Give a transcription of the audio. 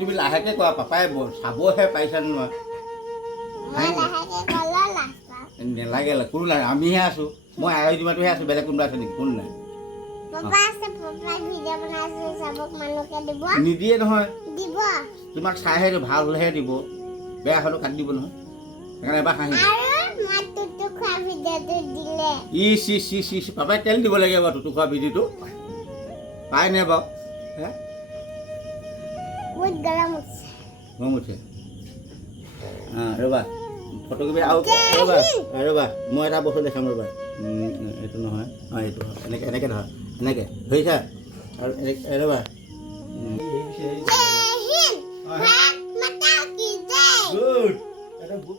তুমি লাহেকে কোৱা পাপাই চাবহে পাইছা নহয় নেলাগে কোনো নাই আমিহে আছো মই আই দিমাটোহে আছো বেলেগ কোনোবা আছে নেকি কোনো নাই নিদিয়ে নহয় তোমাক চাইহে ভাল হ'লেহে দিব বেয়া হ'লেও কাটি দিব নহয় সেইকাৰণে এবাৰ হাঁহি পাপাই তেল দিব লাগে বাৰু টুটু খোৱা ভিডিঅ'টো পাই নে বাৰু গৰম উঠে ৰ'বা ফটোকপি আৰু ৰ'বা মই এটা বস্তু দেখাম ৰ'বা এইটো নহয় এইটো এনেকৈ এনেকৈ ধৰা এনেকৈ ধৰিছা আৰু ৰ'বা গুড